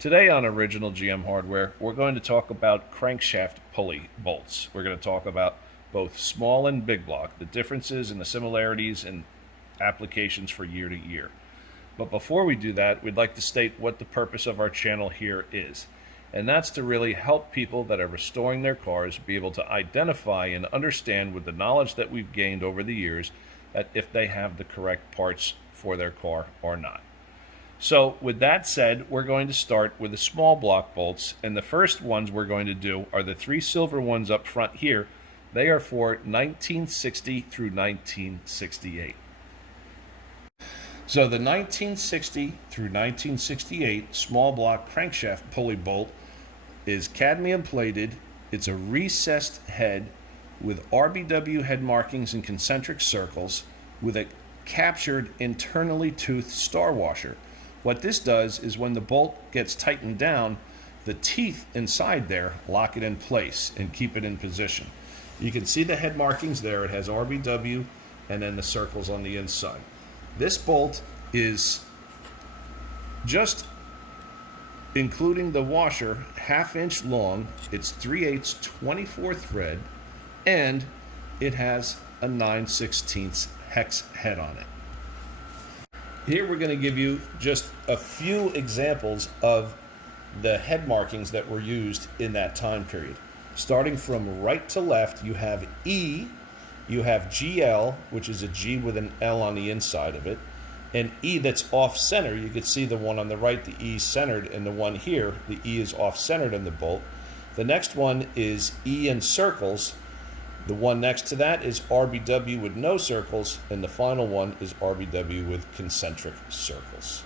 Today on Original GM Hardware, we're going to talk about crankshaft pulley bolts. We're going to talk about both small and big block, the differences and the similarities and applications for year to year. But before we do that, we'd like to state what the purpose of our channel here is. And that's to really help people that are restoring their cars be able to identify and understand with the knowledge that we've gained over the years that if they have the correct parts for their car or not. So with that said, we're going to start with the small block bolts, and the first ones we're going to do are the three silver ones up front here. They are for 1960 through 1968. So the 1960 through 1968 small block crankshaft pulley bolt is cadmium plated. It's a recessed head with RBW head markings and concentric circles with a captured internally toothed star washer. What this does is when the bolt gets tightened down, the teeth inside there lock it in place and keep it in position. You can see the head markings there. It has RBW and then the circles on the inside. This bolt is just including the washer, 1/2 inch long. It's 3/8 24 thread, and it has a 9/16 hex head on it. Here we're going to give you just a few examples of the head markings that were used in that time period. Starting from right to left, you have E, you have GL, which is a G with an L on the inside of it, and E that's off-center. You can see the one on the right, the E centered, and the one here, the E is off-centered in the bolt. The next one is E in circles. The one next to that is RBW with no circles, and the final one is RBW with concentric circles.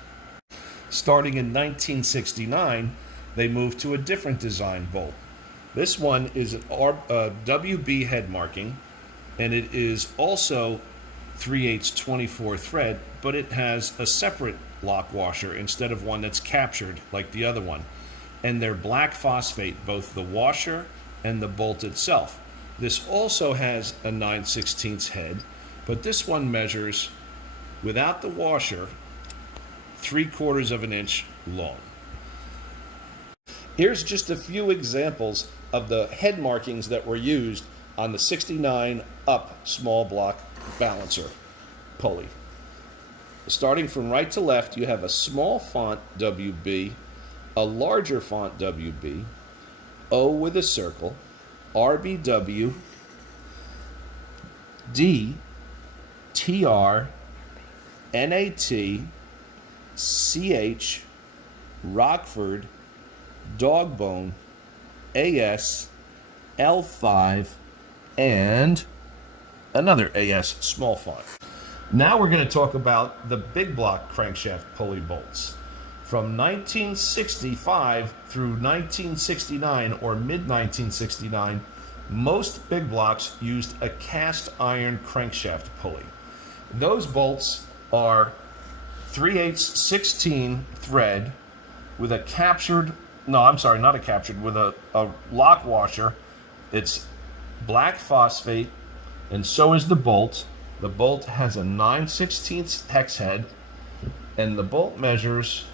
Starting in 1969, they moved to a different design bolt. This one is an WB head marking, and it is also 3/8 24 thread, but it has a separate lock washer instead of one that's captured like the other one. And they're black phosphate, both the washer and the bolt itself. This also has a 9/16 head, but this one measures, without the washer, 3/4 of an inch long. Here's just a few examples of the head markings that were used on the 69 up small block balancer pulley. Starting from right to left, you have a small font WB, a larger font WB, O with a circle, RBW, D, TR, NAT, CH, Rockford, Dogbone, AS, L5, and another AS small font. Now we're going to talk about the big block crankshaft pulley bolts. From 1965 through 1969 or mid-1969, most big blocks used a cast iron crankshaft pulley. Those bolts are 3/8 16 thread with a captured, no, I'm sorry, not a captured, with a lock washer. It's black phosphate, and so is the bolt. The bolt has a 9/16 hex head, and the bolt measures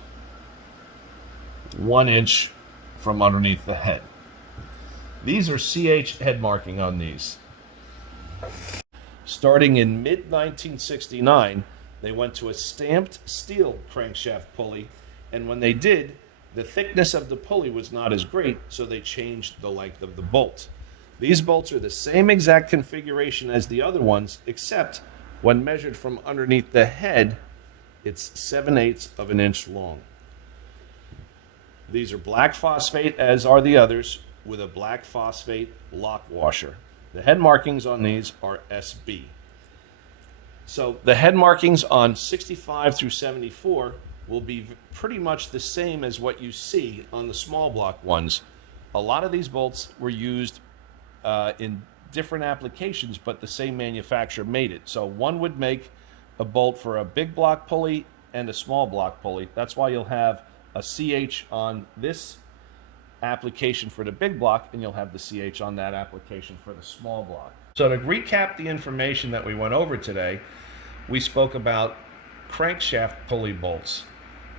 1 inch from underneath the head. These are CH head marking on these. Starting in mid-1969, they went to a stamped steel crankshaft pulley, and when they did, the thickness of the pulley was not as great, so they changed the length of the bolt. These bolts are the same exact configuration as the other ones, except when measured from underneath the head, it's 7/8 of an inch long. These are black phosphate, as are the others, with a black phosphate lock washer. The head markings on these are SB. So the head markings on 65 through 74 will be pretty much the same as what you see on the small block ones. A lot of these bolts were used in different applications, but the same manufacturer made it. So one would make a bolt for a big block pulley and a small block pulley. That's why you'll have a CH on this application for the big block, and you'll have the CH on that application for the small block. So to recap the information that we went over today, we spoke about crankshaft pulley bolts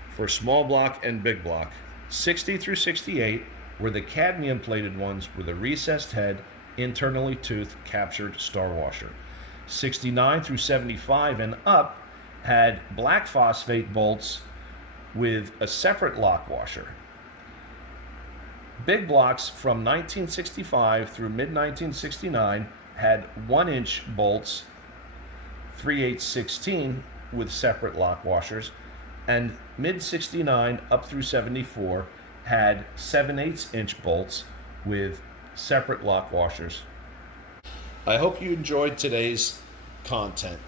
for small block and big block. 60 through 68 were the cadmium plated ones with a recessed head, internally toothed, captured star washer. 69 through 75 and up had black phosphate bolts with a separate lock washer. Big blocks from 1965 through mid-1969 had 1-inch bolts, 3/8/16 with separate lock washers, and mid-69 up through 74 had 7/8-inch bolts with separate lock washers. I hope you enjoyed today's content.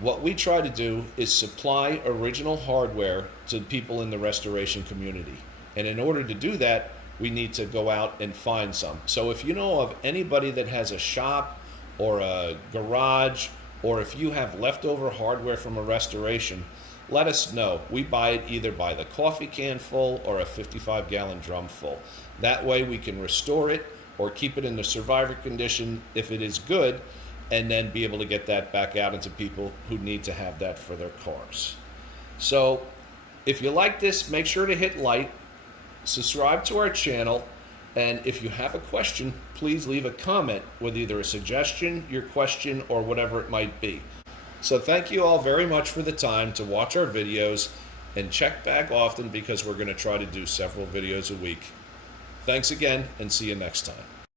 What we try to do is supply original hardware to people in the restoration community. And in order to do that, we need to go out and find some. So if you know of anybody that has a shop or a garage, or if you have leftover hardware from a restoration, let us know. We buy it either by the coffee can full or a 55-gallon drum full. That way we can restore it or keep it in the survivor condition if it is good, and then be able to get that back out into people who need to have that for their cars. So if you like this, make sure to hit like, subscribe to our channel, and if you have a question, please leave a comment with either a suggestion, your question, or whatever it might be. So thank you all very much for the time to watch our videos, and check back often because we're going to try to do several videos a week. Thanks again, and see you next time.